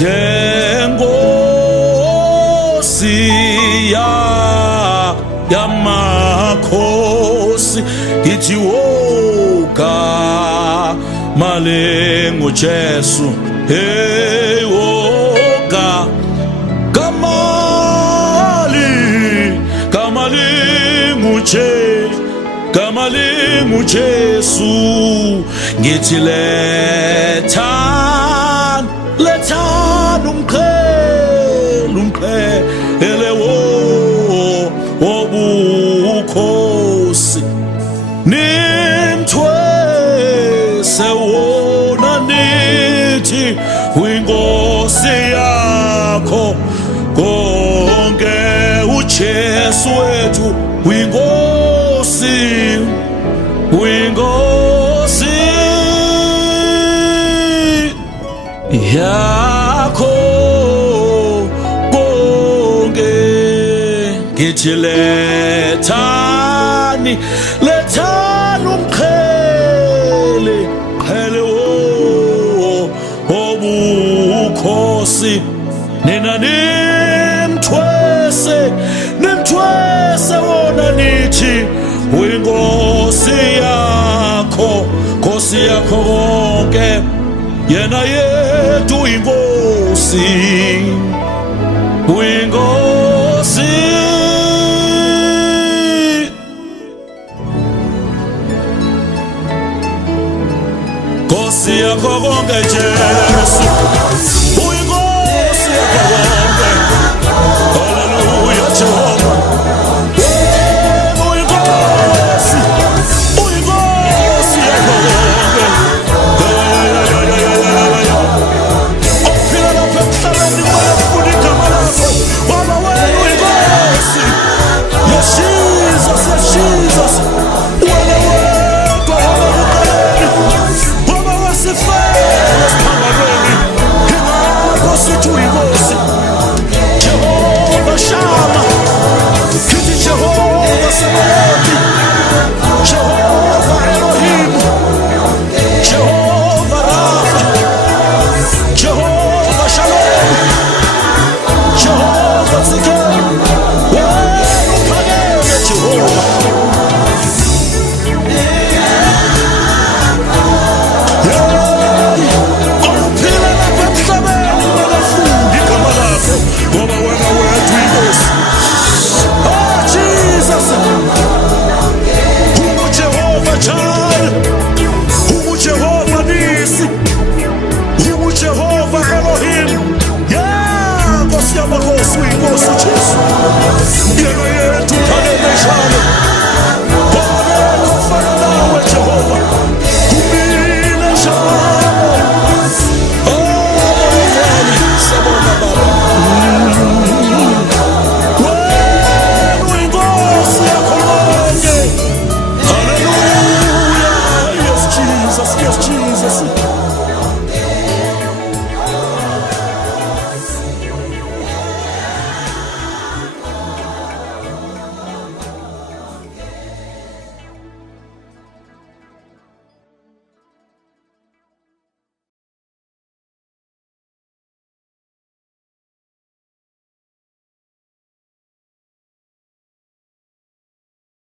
njengosi yamakhosi ngithi woga malengu Jesu hey woga kamalingu Jesu ngithi lethan umqhele wobukhosi nimthwese wona nithi uyinkosi yakho konke uJesu wethu uyinkosi yakho konke ngithi lethani umqhele wobukhosi nina nimthwese wona nithi uyinkosi yakho Nkosi yakho konke yena yethu uyinkosi Nkosi yakho konke Jesu